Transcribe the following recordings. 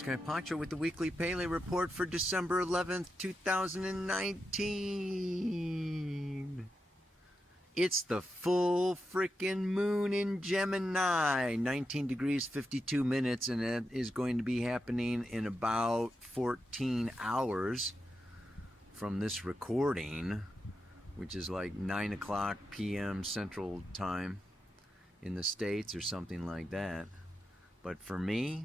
Sky Pancho with the weekly Pele report for December 11th, 2019. It's the full frickin' moon in Gemini, 19 degrees 52 minutes, and it is going to be happening in about 14 hours from this recording, which is like 9 o'clock p.m. Central Time in the States or something like that. But for me,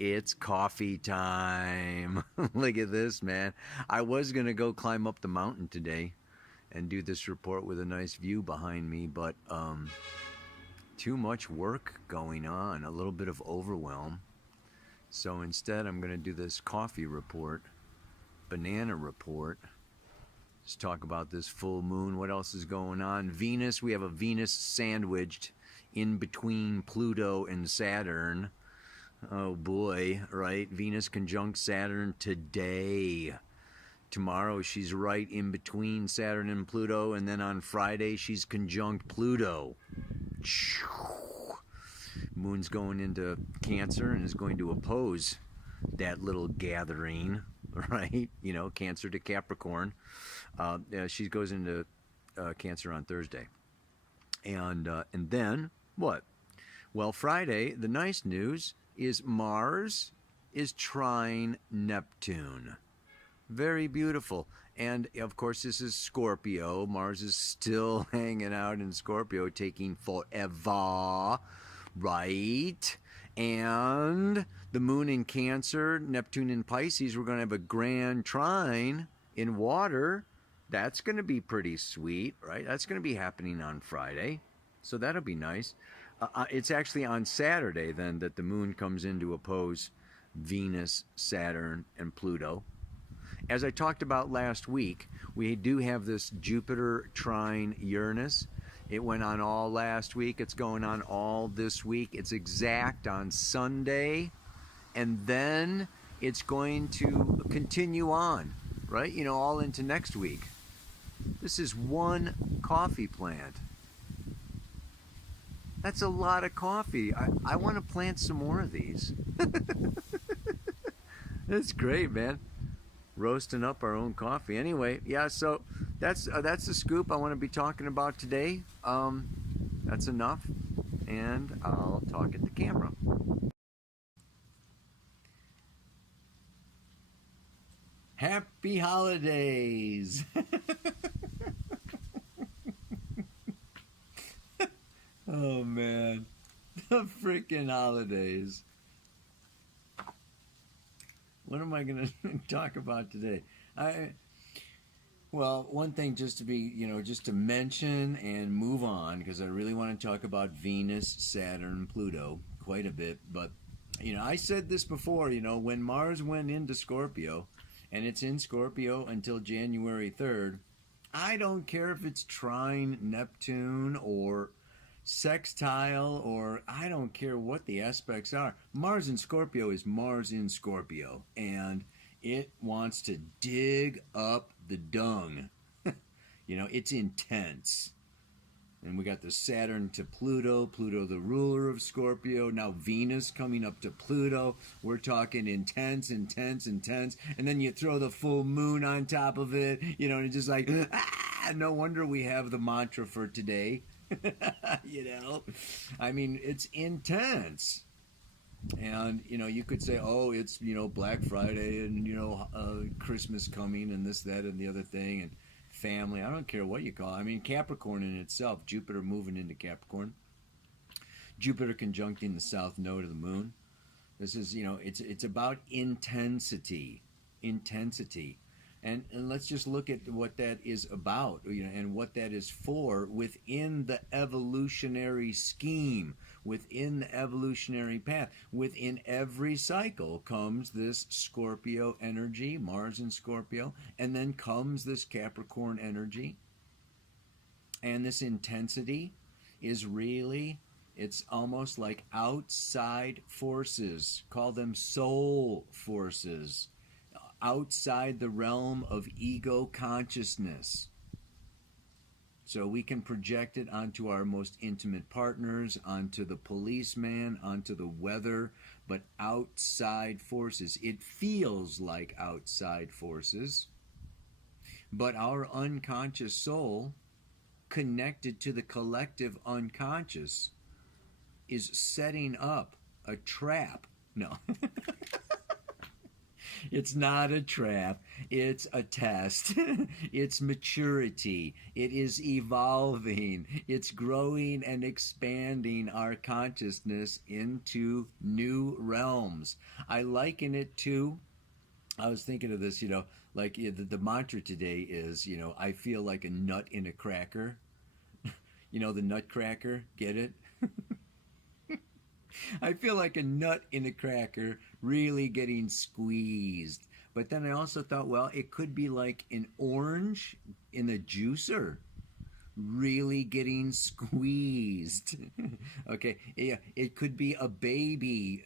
it's coffee time. Look at this, man. I was going to go climb up the mountain today and do this report with a nice view behind me, but too much work going on, a little bit of overwhelm. So instead, I'm going to do this coffee report, banana report. Just talk about this full moon. What else is going on? Venus, we have a Venus sandwiched in between Pluto and Saturn. Oh boy, right? Venus conjunct Saturn today. Tomorrow she's right in between Saturn and Pluto, and then on Friday she's conjunct Pluto. Moon's going into Cancer and is going to oppose that little gathering, right? You know, Cancer to Capricorn. She goes into Cancer on Thursday. And then what? Well, Friday, the nice news is Mars is trine Neptune. Very beautiful. And of course, this is Scorpio. Mars is still hanging out in Scorpio, taking forever, right? And the moon in Cancer, Neptune in Pisces, we're going to have a grand trine in water. That's going to be pretty sweet, right? That's going to be happening on Friday. So that'll be nice. It's actually on Saturday, then, that the moon comes in to oppose Venus, Saturn, and Pluto. As I talked about last week, we do have this Jupiter trine Uranus. It went on all last week. It's going on all this week. It's exact on Sunday. And then it's going to continue on, right? You know, all into next week. This is one coffee plant. That's a lot of coffee. I want to plant some more of these. That's great, man. Roasting up our own coffee. Anyway, yeah, so that's the scoop I want to be talking about today. That's enough, and I'll talk at the camera. Happy holidays! Oh man, the freaking holidays. What am I going to talk about today? Well, one thing just to be, just to mention and move on, because I really want to talk about Venus, Saturn, Pluto quite a bit. But, I said this before, when Mars went into Scorpio, and it's in Scorpio until January 3rd, I don't care if it's trine Neptune or sextile, or I don't care what the aspects are. Mars in Scorpio is Mars in Scorpio, and it wants to dig up the dung. It's intense. And we got the Saturn to Pluto, Pluto the ruler of Scorpio, now Venus coming up to Pluto. We're talking intense, intense, intense. And then you throw the full moon on top of it, and it's just like, no wonder we have the mantra for today. I mean, it's intense. And, you could say, oh, it's, Black Friday and, Christmas coming and this, that, and the other thing, and family. I don't care what you call it. I mean, Capricorn in itself, Jupiter moving into Capricorn, Jupiter conjuncting the south node of the moon. This is, it's about intensity. And let's just look at what that is about, and what that is for within the evolutionary scheme, within the evolutionary path. Within every cycle comes this Scorpio energy, Mars in Scorpio, and then comes this Capricorn energy. And this intensity is really, it's almost like outside forces. Call them soul forces. Outside the realm of ego consciousness. So we can project it onto our most intimate partners, onto the policeman, onto the weather, but outside forces. It feels like outside forces, but our unconscious soul, connected to the collective unconscious, is setting up a trap. No. It's not a trap. It's a test. It's maturity. It is evolving. It's growing and expanding our consciousness into new realms. I liken it to, I was thinking of this, like the mantra today is, I feel like a nut in a cracker. The nutcracker, get it? I feel like a nut in a cracker really getting squeezed. But then I also thought, well, it could be like an orange in a juicer really getting squeezed. Okay, yeah, it could be a baby,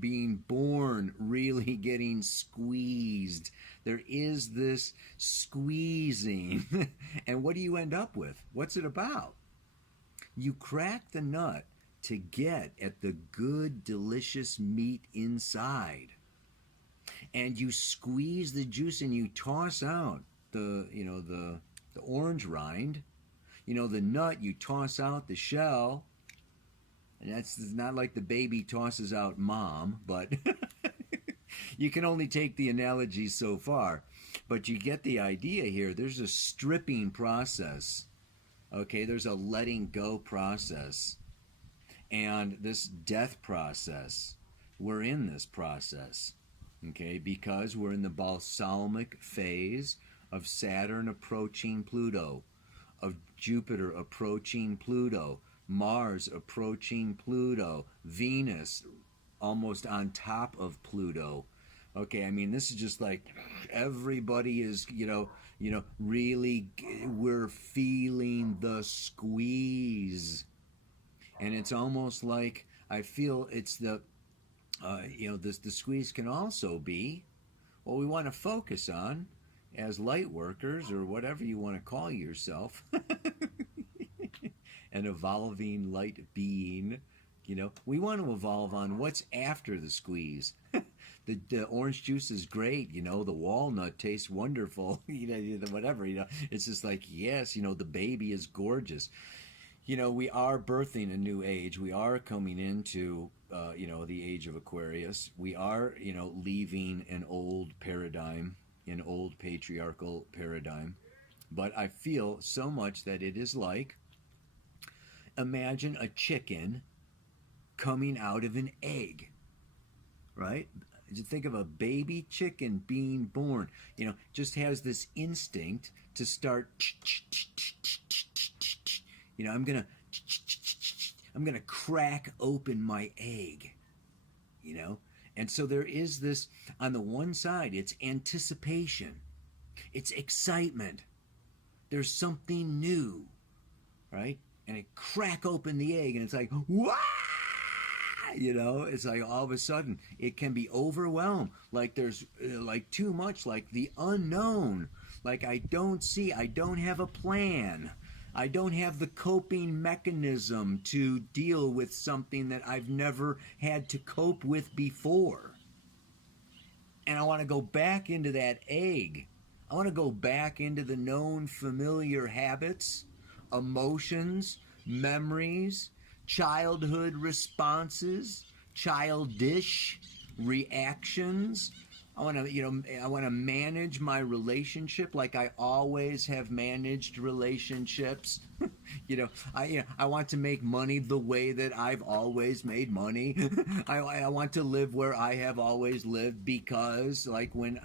being born really getting squeezed. There is this squeezing. And what do you end up with? What's it about? You crack the nut to get at the good, delicious meat inside. And you squeeze the juice and you toss out the orange rind. The nut, you toss out the shell. And that's not like the baby tosses out mom, but you can only take the analogy so far. But you get the idea here. There's a stripping process. Okay, there's a letting go process. And this death process, we're in this process, okay, because we're in the balsamic phase of Saturn approaching Pluto, of Jupiter approaching Pluto, Mars approaching Pluto, Venus almost on top of Pluto. Okay, I mean, this is just like everybody is, really, we're feeling the squeeze. And it's almost like I feel it's the squeeze can also be what we want to focus on as light workers, or whatever you want to call yourself, an evolving light being. We want to evolve on what's after the squeeze. The orange juice is great, the walnut tastes wonderful, whatever, it's just like, yes, the baby is gorgeous. We are birthing a new age. We are coming into, the age of Aquarius. We are, leaving an old paradigm, an old patriarchal paradigm. But I feel so much that it is like, imagine a chicken coming out of an egg, right? You think of a baby chicken being born, just has this instinct to start, I'm gonna crack open my egg, and so there is this, on the one side, it's anticipation, it's excitement, there's something new, right? And it crack open the egg, and it's like, wah! It's like all of a sudden it can be overwhelmed, like there's like too much, like the unknown, like I don't have a plan. I don't have the coping mechanism to deal with something that I've never had to cope with before. And I want to go back into that egg. I want to go back into the known familiar habits, emotions, memories, childhood responses, childish reactions. I want to manage my relationship like I always have managed relationships. I want to make money the way that I've always made money. I want to live where I have always lived, because like when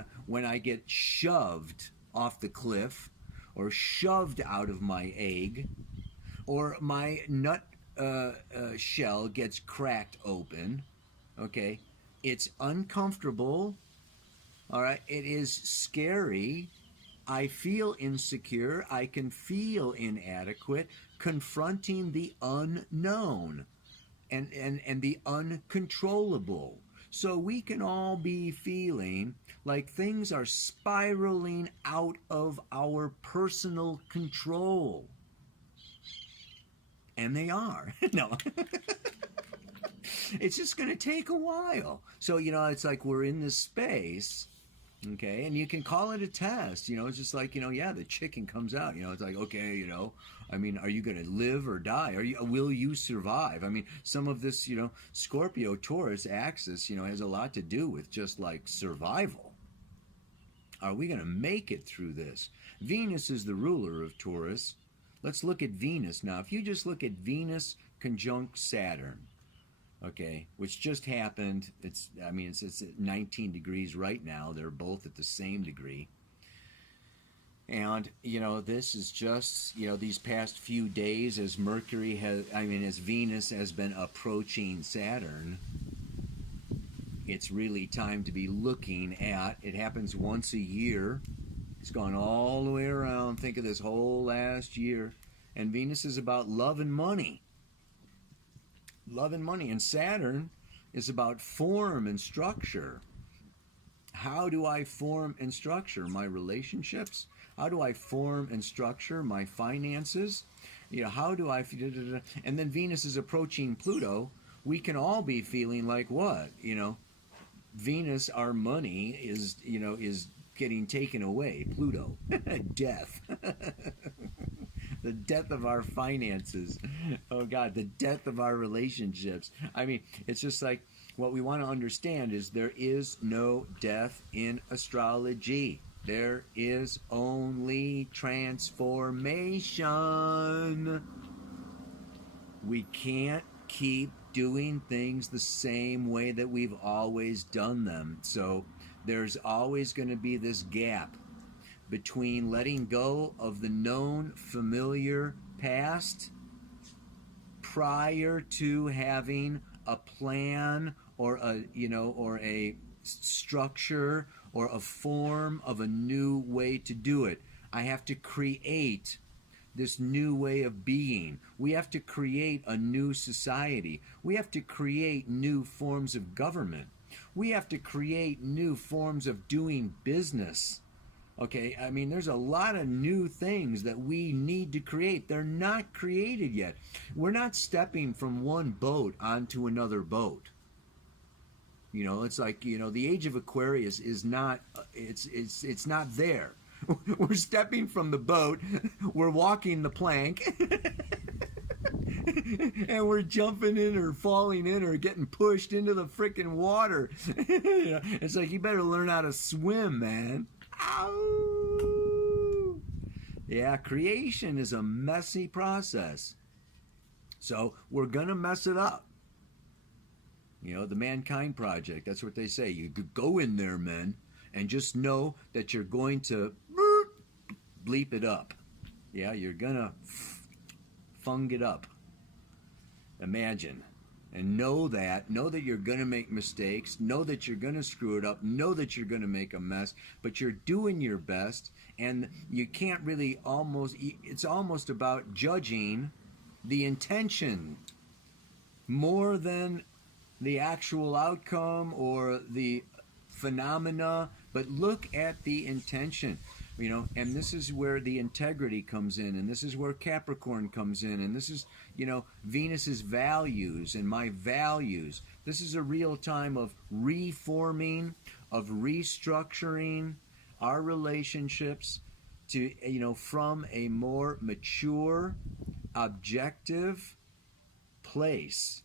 I get shoved off the cliff, or shoved out of my egg, or my nut shell gets cracked open, okay, it's uncomfortable. All right, it is scary. I feel insecure. I can feel inadequate, confronting the unknown and the uncontrollable. So we can all be feeling like things are spiraling out of our personal control. And they are. No. It's just going to take a while. So, it's like we're in this space, okay, and you can call it a test. It's just like, yeah, the chicken comes out. It's like, okay, I mean, are you going to live or die? Will you survive? I mean, some of this, Scorpio Taurus axis, has a lot to do with just like survival. Are we going to make it through this? Venus is the ruler of Taurus. Let's look at Venus now. If you just look at Venus conjunct Saturn, okay, which just happened. It's at 19 degrees right now. They're both at the same degree. And, this is just, these past few days as as Venus has been approaching Saturn, it's really time to be looking at, it happens once a year. It's gone all the way around. Think of this whole last year. And Venus is about love and money. Love and money. And Saturn is about form and structure. How do I form and structure my relationships? How do I form and structure my finances? How do I... And then Venus is approaching Pluto. We can all be feeling like what? Venus, our money, is getting taken away. Pluto. Death. The death of our finances. Oh God, the death of our relationships. I mean, it's just like, what we want to understand is there is no death in astrology. There is only transformation. We can't keep doing things the same way that we've always done them. So there's always going to be this gap between letting go of the known familiar past prior to having a plan or a structure or a form of a new way to do it. I have to create this new way of being. We have to create a new society. We have to create new forms of government. We have to create new forms of doing business. Okay, I mean, there's a lot of new things that we need to create. They're not created yet. We're not stepping from one boat onto another boat. It's like, the age of Aquarius is not, it's not there. We're stepping from the boat, we're walking the plank, and we're jumping in or falling in or getting pushed into the freaking water. It's like, you better learn how to swim, man. Ow! Yeah, creation is a messy process. So we're going to mess it up. The Mankind Project, that's what they say. You could go in there, men, and just know that you're going to bleep it up. Yeah, you're going to fung it up. Imagine. And know that you're going to make mistakes, know that you're going to screw it up, know that you're going to make a mess, but you're doing your best, and you can't really it's almost about judging the intention more than the actual outcome or the phenomena, but look at the intention. And this is where the integrity comes in, and this is where Capricorn comes in, and this is, Venus's values and my values. This is a real time of reforming, of restructuring our relationships to, from a more mature, objective place.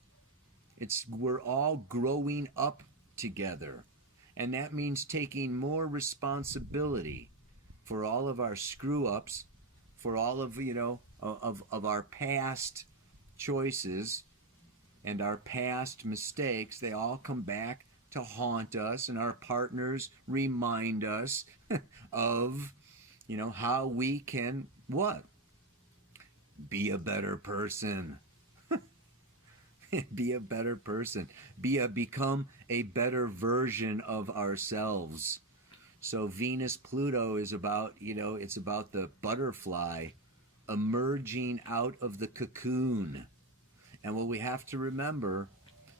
We're all growing up together, and that means taking more responsibility for all of our screw-ups, for all of, of our past choices and our past mistakes. They all come back to haunt us, and our partners remind us of, how we can, what? Be a better person. Be a better person. Become a better version of ourselves. So Venus Pluto is about, it's about the butterfly emerging out of the cocoon. And what we have to remember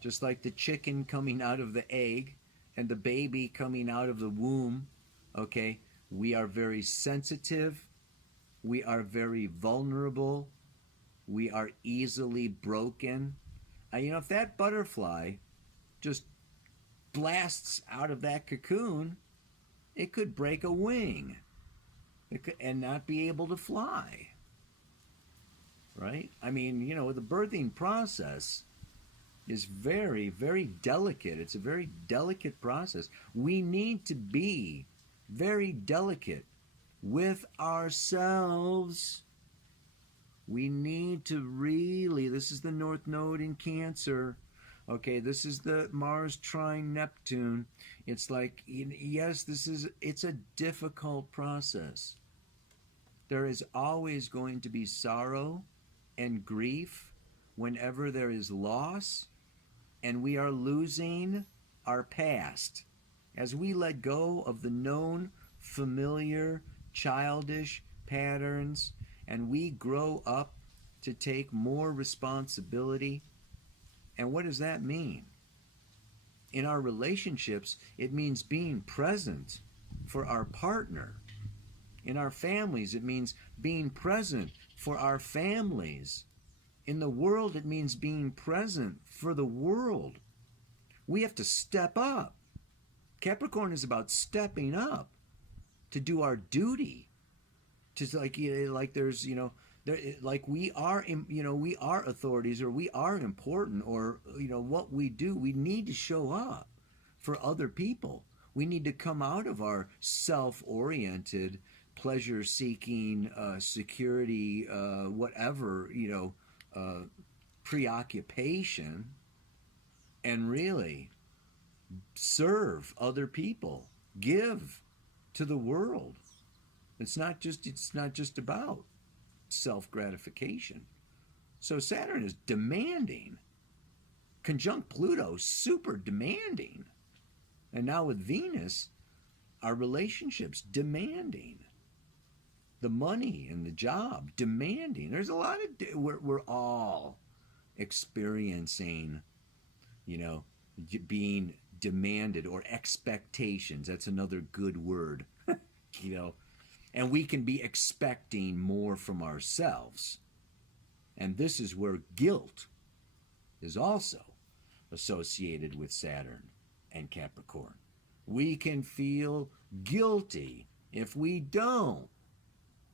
just like the chicken coming out of the egg and the baby coming out of the womb, okay? We are very sensitive. We are very vulnerable. We are easily broken. If that butterfly just blasts out of that cocoon, it could break a wing and not be able to fly, right? The birthing process is very, very delicate. It's a very delicate process. We need to be very delicate with ourselves. We need to really, this is the North Node in Cancer. Okay, this is the Mars trine Neptune. It's like, yes, it's a difficult process. There is always going to be sorrow and grief whenever there is loss, and we are losing our past. As we let go of the known, familiar, childish patterns, and we grow up to take more responsibility. And what does that mean? In our relationships, it means being present for our partner. In our families, it means being present for our families. In the world, it means being present for the world. We have to step up. Capricorn is about stepping up to do our duty. To we are authorities, or we are important, or what we do, we need to show up for other people. We need to come out of our self-oriented, pleasure-seeking, security, preoccupation, and really serve other people, give to the world. It's not just about self-gratification. So Saturn is demanding. Conjunct Pluto, super demanding. And now with Venus, our relationships demanding. The money and the job demanding. There's a lot of, we're all experiencing, being demanded, or expectations. That's another good word, And we can be expecting more from ourselves. And this is where guilt is also associated with Saturn and Capricorn. We can feel guilty if we don't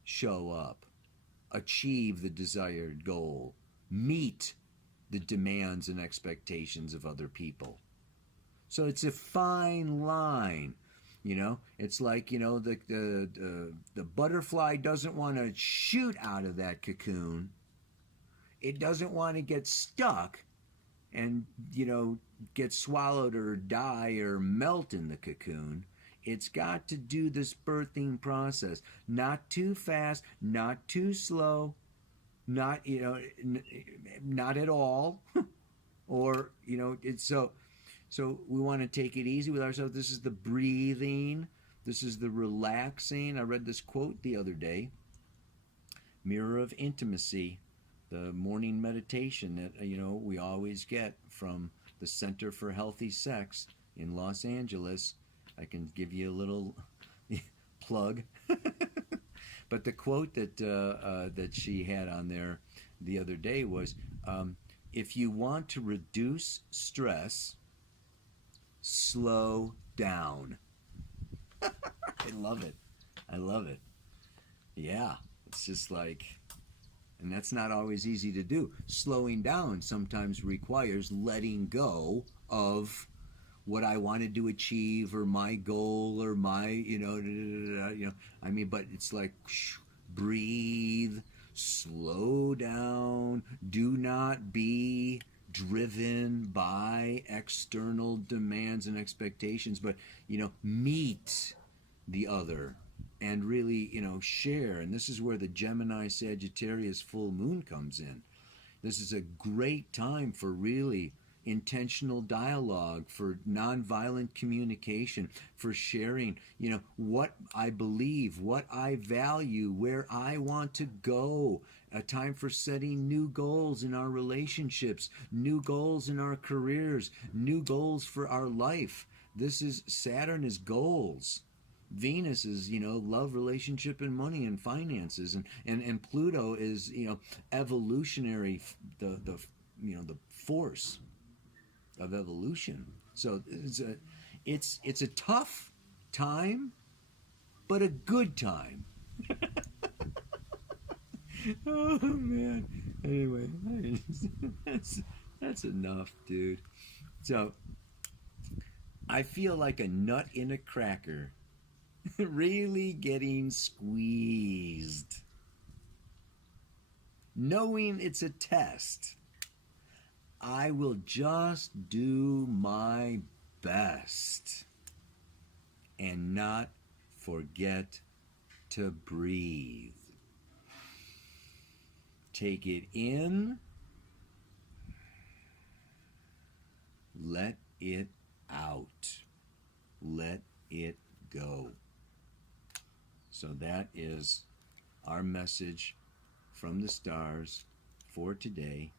show up, achieve the desired goal, meet the demands and expectations of other people. So it's a fine line. It's like, the butterfly doesn't want to shoot out of that cocoon. It doesn't want to get stuck and, get swallowed or die or melt in the cocoon. It's got to do this birthing process. Not too fast, not too slow, not at all. Or, So we want to take it easy with ourselves. This is the breathing. This is the relaxing. I read this quote the other day. Mirror of Intimacy, the morning meditation that, we always get from the Center for Healthy Sex in Los Angeles. I can give you a little plug. But the quote that she had on there the other day was, if you want to reduce stress, slow down. I love it. Yeah, it's just like, and that's not always easy to do. Slowing down sometimes requires letting go of what I wanted to achieve, or my goal, or my, but it's like, breathe, slow down, do not be driven by external demands and expectations, but, meet the other and really, share. And this is where the Gemini Sagittarius full moon comes in. This is a great time for really intentional dialogue, for nonviolent communication, for sharing, what I believe, what I value, where I want to go. A time for setting new goals in our relationships, new goals in our careers, new goals for our life. Saturn is goals. Venus is, love, relationship, and money and finances, and Pluto is, evolutionary, the force of evolution. So it's a tough time, but a good time. Oh man. Anyway, that's enough, dude. So I feel like a nut in a cracker. Really getting squeezed. Knowing it's a test, I will just do my best and not forget to breathe. Take it in, let it out, let it go. So that is our message from the stars for today.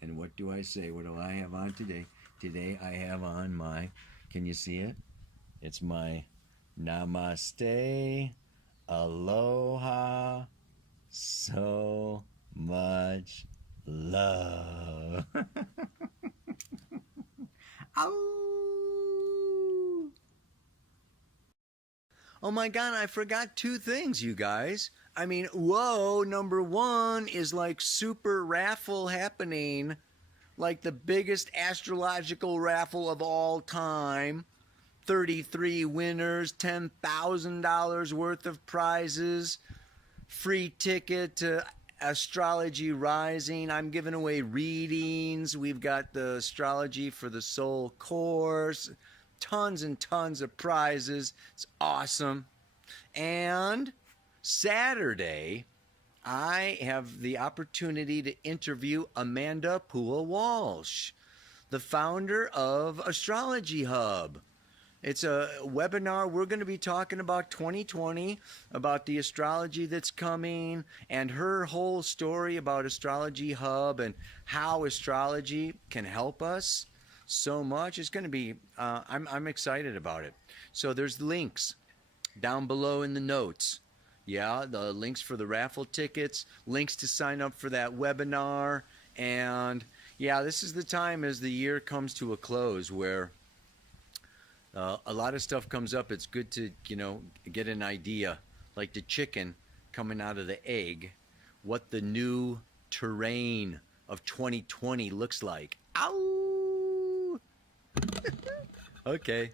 And what do I say? What do I have on today? Today I have on my, can you see it? It's my Namaste, Aloha, so much love. Ow! Oh my God, I forgot two things, you guys. I mean, whoa, number one is like super raffle happening, like the biggest astrological raffle of all time. 33 winners, $10,000 worth of prizes, free ticket to Astrology Rising. I'm giving away readings. We've got the Astrology for the Soul course. Tons and tons of prizes. It's awesome. And Saturday, I have the opportunity to interview Amanda Poole-Walsh, the founder of Astrology Hub. It's a webinar. We're going to be talking about 2020, about the astrology that's coming, and her whole story about Astrology Hub and how astrology can help us so much. It's going to be, I'm excited about it. So there's links down below in the notes. Yeah, the links for the raffle tickets, links to sign up for that webinar. And yeah, this is the time as the year comes to a close where a lot of stuff comes up. It's good to, get an idea, like the chicken coming out of the egg, what the new terrain of 2020 looks like. Ow! Okay.